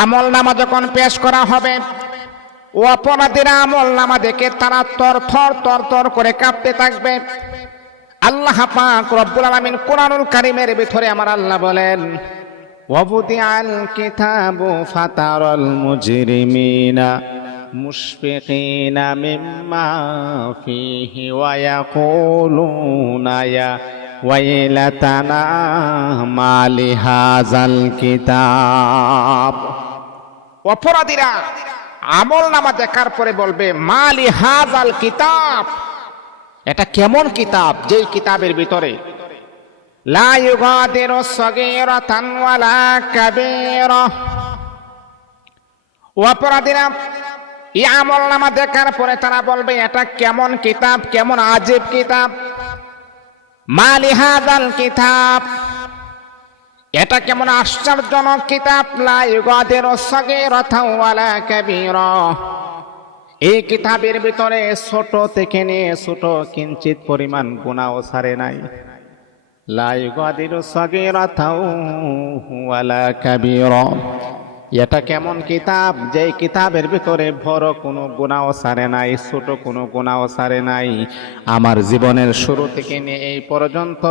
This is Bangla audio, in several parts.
আমল নামা যখন পেশ করা হবে, ও অপরাধীরা আমল নামা দেখে তারা তর থর তর তর করে কাঁপতে থাকবে। আল্লাহ পাক রব্বুল আলামিন কোরআনুল কারীমের ভিতরে আমার আল্লাহ বলেন কিতাবু ফাতারাল মুজরিমিনা মুশফিকিনা মিম্মা ফিহি ওয়া ইয়াকুলুনা ইয়া ওয়াইলাতানা মালি হাযাল কিতাব। অপরাধীরা আমল নামা দেখার পরে বলবে, মালি হাজাল কিতাব। এটা কেমন কিতাব? যেই কিতাবের ভিতরে, লা ইউগাদিরু সগীরাতান ওয়ালা কাবীরা। অপরাধীরা এই আমল নামা দেখার পরে তারা বলবে, এটা কেমন কিতাব? কেমন আজীব কিতাব? মালি হাজাল কিতাব। এটা কেমন আশ্চর্যজনক কিতাব? লাইগাদের সঙ্গে কবির কাবীরা। এই কিতাবের ভিতরে ছোট থেকে নিয়ে ছোট কিঞ্চিত পরিমাণ গুণাও সারে নাই। লাইগাদের সঙ্গে রথওয়ালা কাবীরা। এটা কেমন কিতাব? যে কিতাবের ভিতরে বড় কোনো গুণাও সারে নাই, ছোট কোনো গুণাও সারে নাই। আমার জীবনের শুরু থেকে নিয়ে এই পর্যন্ত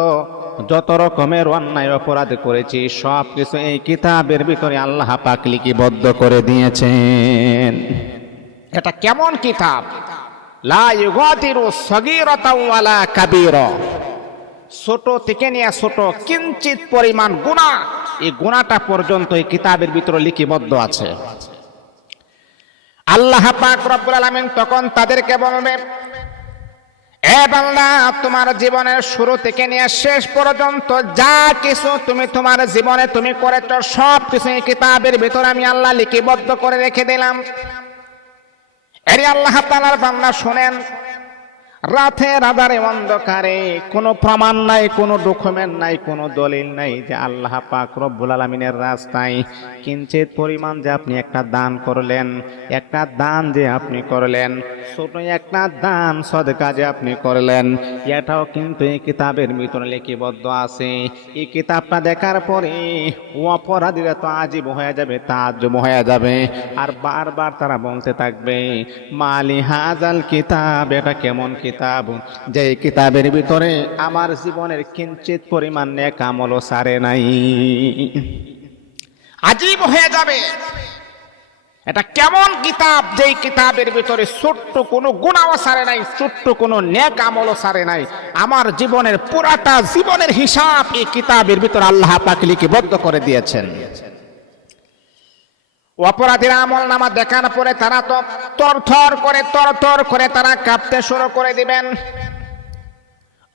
যত রকমের অন্যায় অপরাধ করেছি সব কিছু এই কিতাবের ভিতরে আল্লাহ পাক লিপিবদ্ধ করে দিয়েছেন। এটা কেমন কিতাব? লা ছোট থেকে নিয়ে ছোট কিঞ্চিত পরিমাণ গুণা এই গুণাটা পর্যন্ত এই কিতাবের ভিতরে লিখিবদ্ধ আছে। আল্লাহ পাক রব্বুল আলামিন তখন তাদেরকে বলবে, এ বান্দা, তোমার জীবনের শুরু থেকে নিয়ে শেষ পর্যন্ত যা কিছু তুমি তোমার জীবনে তুমি করেছ, সব কিছু কিতাবের ভিতরে আমি আল্লাহ লিপিবদ্ধ করে রেখে দিলাম। এরে আল্লাহ তালার বান্দা শোনেন রাতের আধারে অন্ধকারে, কোনো প্রমাণ নাই, কোনো ডকুমেন্ট নাই, কোনো দলিল নাই যে আল্লাহ পাক রব্বুল আলমিনের রাস্তায় কিঞ্চিত পরিমাণ যে আপনি একটা দান করলেন, একটা দান যে আপনি করলেন ছোট একটা দান সদকা যে আপনি করলেন, এটাও কিন্তু এই কিতাবের ভিতরে লিপিবদ্ধ আছে। এই কিতাবটা দেখার পরে ও অপরাধীরা তো আজীব হয়ে যাবে, তাজ্জব হয়ে যাবে, আর বারবার তারা বলতে থাকবে, মালি হাজাল কিতাব, এটা কেমন কিতাব যে কিতাবের ভিতরে আমার জীবনের কিঞ্চিত পরিমাণ নেক সারে নাই। আজীব হয়ে যাবে। এটা কেমন কিতাব? যেই কিতাবের ভিতরে ছোট্ট কোনো গুণাও সারে নাই, ছোট্ট কোনো নেক আমলও সারে নাই। আমার জীবনের পুরাটা জীবনের হিসাব এই কিতাবের ভিতরে আল্লাহ পাক লিপিবদ্ধ করে দিয়েছেন। অপরাধীর আমল নামা দেখার পরে তারা তো তর থর করে তর থর করে তারা কাঁপতে শুরু করে দিবেন।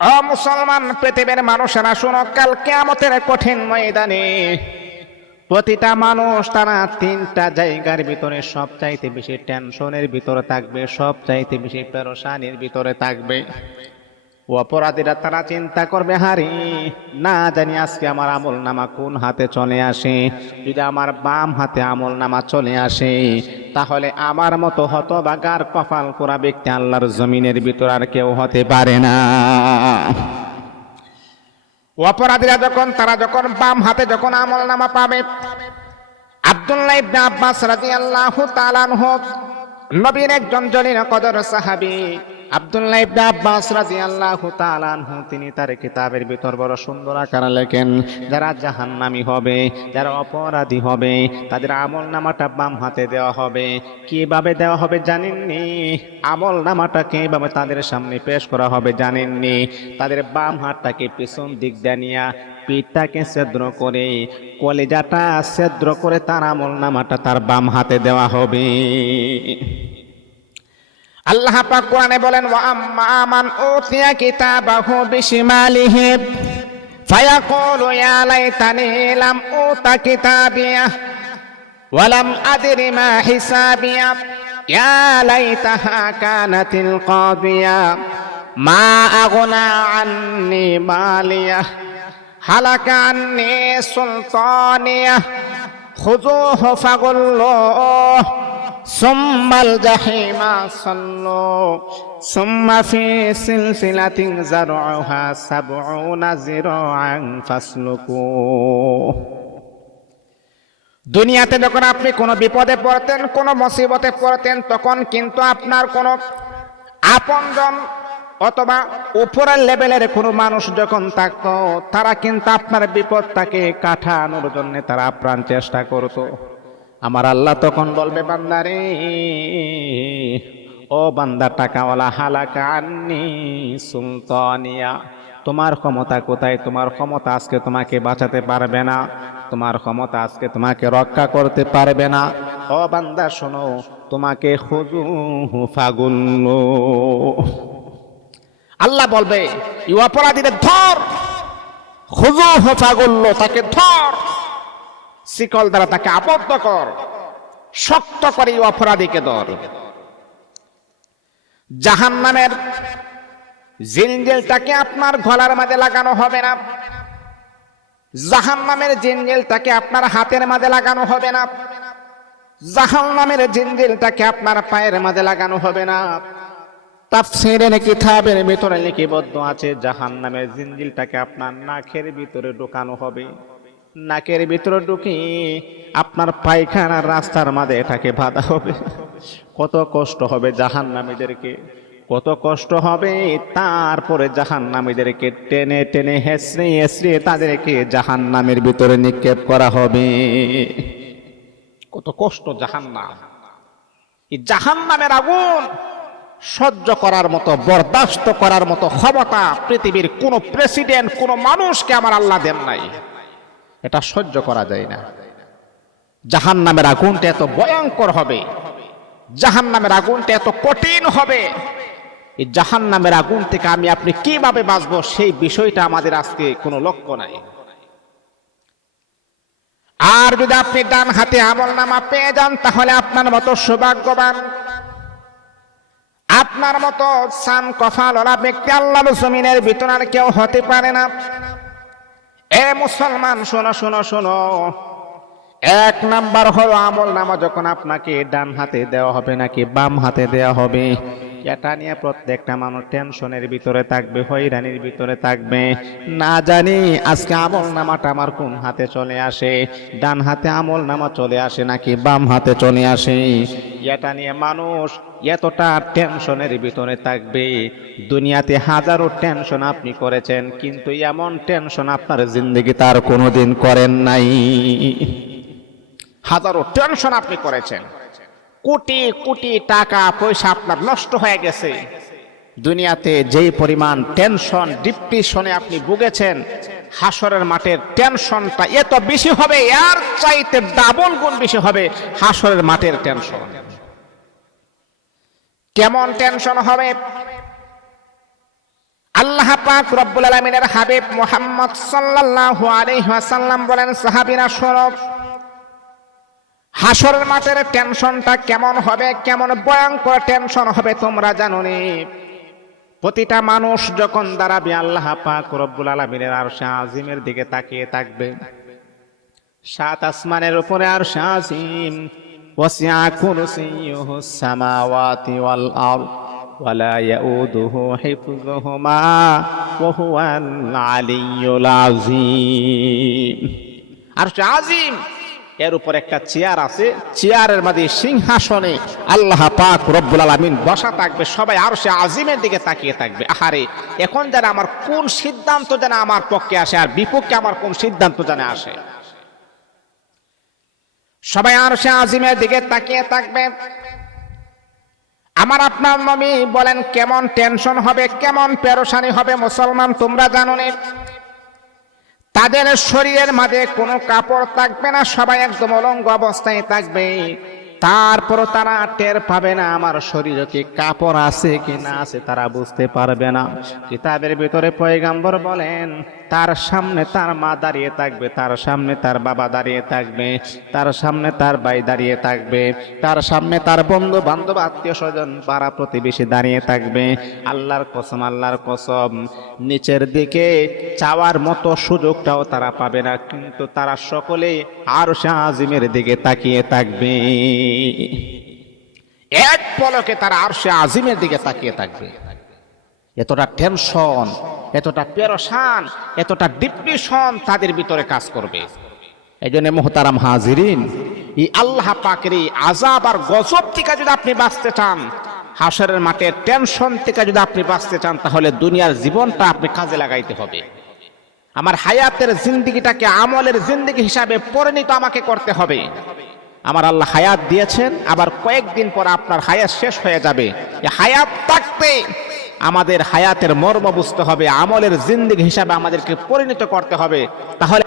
ও মুসলমান, পৃথিবীর মানুষেরা শুনো, কাল কেয়ামতের কঠিন ময়দানে প্রতিটা মানুষ তারা তিনটা জায়গার ভিতরে সব চাইতে বেশি টেনশনের ভিতরে থাকবে সব চাইতে বেশি পেরোসানির ভিতরে থাকবে। অপরাধীরা তারা চিন্তা করবে, হারি, না জানি আজকে আমার আমল নামা কোন হাতে চলে আসে। যদি আমার বাম হাতে আমল নামা চলে আসে, তাহলে আমার মতো হতবাগার কপাল পোড়া ব্যক্তি আল্লাহর জমিনের ভিতর আর কেউ হতে পারে না। অপরাধীরা যখন, তারা যখন বাম হাতে যখন আমল নামা পাবে, আব্দুল্লাহ ইবনে আব্বাস রাদিয়াল্লাহু তাআলা আনহু, নবীর একজন জলিল কদর সাহাবী আব্দুল্লাহ ইবনে আব্বাস রাদিয়াল্লাহু তাআলা আনহু, তিনি তার কিতাবের ভিতর বড় সুন্দর আকারে লেখেন, যারা জাহান্নামী হবে, যারা অপরাধী হবে, তাদের আমল নামাটা বাম হাতে দেওয়া হবে। কীভাবে দেওয়া হবে জানেননি? আমল নামাটা কীভাবে তাদের সামনে পেশ করা হবে জানেননি? তাদের বাম হাতটাকে পিছন দিক দেনিয়া পিঠটাকে ছেদ্র করে, কলেজাটা ছেদ্র করে তার আমল নামাটা তার বাম হাতে দেওয়া হবে। আল্লাহ পাক কোরআনে বলেন, ওয়া আম্মা মান উতিয়া কিতাবাহু বিশমালিহি, ফায়াকুলু ইয়া লাইতানি লাম উতা কিতাবিয়া, ওয়া লাম আদরি মা হিসাবিয়া, ইয়া লাইতাহা কানাতিল কাদিয়া মা আগনা আন্নি মালিয়া, হালাকা আন্নি সুলতানিয়া, খুযুহু ফাগুল্লুহ ثم الجحيم صلوا ثم في سلسلة زرعها سبعون ذراعا فاسلكوه দুনিয়াতে যখন আপনি কোনো বিপদে পড়তেন কোনো মুসিবতে পড়তেন তখন কিন্তু আপনার কোনো আপনজন অথবা উপরের লেভেলের কোনো মানুষ যখন থাকতো তারা কিন্তু আপনার বিপদটাকে কাটানোর জন্য তারা আপ্রাণ চেষ্টা করতো আমার আল্লাহ তখন বলবে বান্দারে ও বান্দা টাকাওয়ালা, হালাকা আন্নি সুলতানিয়া, তোমার ক্ষমতা কোথায়? তোমার ক্ষমতা আজকে তোমাকে বাঁচাতে পারবে না, তোমার ক্ষমতা আজকে তোমাকে রক্ষা করতে পারবে না। ও বান্দা, শোনো, তোমাকে খুজু ফাগুল্ল আল্লাহ বলবে ইউ অপরাধীদের ধর খুজু ফাগুল্ল তাকে ধর। শিকল দ্বারা তাকে আবদ্ধ কর, শক্ত করে অপরাধীকে ধর। জাহান নামের জিনজেলটাকে আপনার গলার মাঝে লাগানো হবে না। জাহান নামের জিনজেলটাকে আপনার হাতের মাঝে লাগানো হবে না। জাহান নামের জিনজেলটাকে আপনার পায়ের মাঝে লাগানো হবে না। তাফসিরের কিতাবের ভিতরে আছে জাহান নামের জিনজিলটাকে আপনার নাকের ভিতরে ঢোকানো হবে। নাকের ভিতরে ঢুকি, আপনার পায়খানার রাস্তার মাঝে এটাকে বাধা হবে। কত কষ্ট হবে জাহান নামীদেরকে কত কষ্ট হবে তারপরে জাহান নামীদেরকে টেনে টেনে হেসড়ে হেসড়ে তাদেরকে জাহান নামের ভিতরে নিক্ষেপ করা হবে। কত কষ্ট জাহান নাম জাহান নামের আগুন সহ্য করার মতো, বরদাস্ত করার মতো ক্ষমতা পৃথিবীর কোন প্রেসিডেন্ট, কোন মানুষকে আমার আল্লাহ দেন নাই। এটা সহ্য করা যায় না। জাহান নামের আগুনটা এত ভয়ঙ্কর হবে জাহান নামের আগুনটা এত কঠিন হবে। এই জাহান নামের আগুন থেকে আমি আপনি কীভাবে বাঁচবো সেই বিষয়টা আমাদের আজকে কোনো লক্ষ্য নাই। আর যদি আপনি ডান হাতে আমল নামা পেয়ে যান, তাহলে আপনার মতো সৌভাগ্যবান, আপনার মতো সান কফাল ওরা ব্যক্তি আল্লাহ জমিনের ভিতর কেউ হতে পারে না। এ মুসলমান, শোনো শোনো শোনো। এক নাম্বার হলো আমল নামা যখন আপনাকে ডান হাতে দেওয়া হবে নাকি বাম হাতে দেওয়া হবে। এটা নিয়ে প্রত্যেকটা মানুষ টেনশনের ভিতরে থাকবে, হয়রানির ভিতরে থাকবে। না জানি আজকে আমল নামাটা আমার কোন হাতে চলে আসে, ডান হাতে আমল নামা চলে আসে নাকি বাম হাতে চলে আসে? এটা নিয়ে মানুষ এতটা টেনশনের ভিতরে থাকবে। দুনিয়াতে হাজারো টেনশন আপনি করেছেন, কিন্তু এমন টেনশন আপনার জিন্দগি তার কোনোদিন করেন নাই। হাজারো টেনশন আপনি করেছেন। কোটি কোটি টাকা পয়সা আপনার নষ্ট হয়ে গেছে। দুনিয়াতে যেই পরিমাণ টেনশন ডিপ্রেশনে আপনি ভুগেছেন, হাসরের মাঠের টেনশনটা এত বেশি হবে, এর চাইতে ডাবল গুণ বেশি হবে হাসরের মাঠের টেনশন কেমন টেনশন হবে? আল্লাহ পাক রব্বুল আলামিনের হাবিব মুহাম্মদ সাল্লাল্লাহু আলাইহি ওয়াসাল্লাম বলেন, সাহাবীরা শোনো হাসরের মাঠের টেনশনটা কেমন হবে? কেমন ভয়ঙ্কর টেনশন হবে তোমরা জানো নি প্রতিটা মানুষ যখন দাঁড়াবে, আল্লাহ পাক রব্বুল আলামিনের আরশে আজিমের দিকে তাকিয়ে থাকবে। সাত আসমানের উপরে আরশে আজিম। ওয়াসিআ কুরসিয়ুহু সামাওয়াতি ওয়াল আরদ ওয়ালা ইয়াউদুহু হিফযুহুমা ওয়া হুয়াল আলিয়্যুল আযীম। আরশে আজিম! এর উপর একটা চেয়ার আছে, চেয়ারের মাঝে সিংহাসনে আল্লাহ পাক রব্বুল আলমিন বসা থাকবে, সবাই আরও সে আজিমের দিকে তাকিয়ে থাকবে। আহারে, এখন যেন আমার কোন সিদ্ধান্ত যেন আমার পক্ষে আসে আর বিপক্ষে আমার কোন সিদ্ধান্ত যেন আসে? সবাই আর সে আজিমের দিকে তাকিয়ে থাকবে। আমার আপনার নবী বলেন, কেমন টেনশন হবে, কেমন পেরোসানি হবে মুসলমান তোমরা জানো না। তাদের শরীরের মাঝে কোনো কাপড় থাকবে না, সবাই একদম অলঙ্গ অবস্থায় থাকবে। তারপর তারা টের পাবে না আমার শরীরে কি কাপড় আছে কি না আছে, তারা বুঝতে পারবে না। কিতাবের ভিতরে পয়গাম্বর বলেন তার সামনে তার মা দাঁড়িয়ে থাকবে, তার সামনে তার বাবা দাঁড়িয়ে থাকবে, তার সামনে তার ভাই দাঁড়িয়ে থাকবে, তার সামনে তার বন্ধু বান্ধব আত্মীয় স্বজন পাড়া প্রতিবেশী দাঁড়িয়ে থাকবে। আল্লাহর কসম আল্লাহর কসম। নিচের দিকে চাওয়ার মতো সুযোগটাও তারা পাবে না, কিন্তু তারা সকলে আর আজিমের দিকে তাকিয়ে থাকবে। এক পলকে তারা আর আজিমের দিকে তাকিয়ে থাকবে। এতটা টেনশন এতটা পেরোসান এতটা ডিপ্রেশন তাদের ভিতরে কাজ করবে। এই জন্য মোহতারাম হাজিরিন, এই আল্লাহ পাকের এই আজাব আর গজব থেকে যদি আপনি বাঁচতে চান হাসরের মাঠে টেনশন থেকে যদি আপনি বাঁচতে চান, তাহলে দুনিয়ার জীবনটা আপনি কাজে লাগাইতে হবে। আমার হায়াতের জিন্দিগিটাকে আমলের জিন্দিগি হিসাবে পরিণত আমাকে করতে হবে। আমার আল্লাহ হায়াত দিয়েছেন, আবার কয়েকদিন পর আপনার হায়াত শেষ হয়ে যাবে। হায়াত থাকতে আমাদের হায়াতের মর্ম বুঝতে হবে আমলের জিন্দিগি হিসাবে আমাদেরকে পরিণত করতে হবে। তাহলে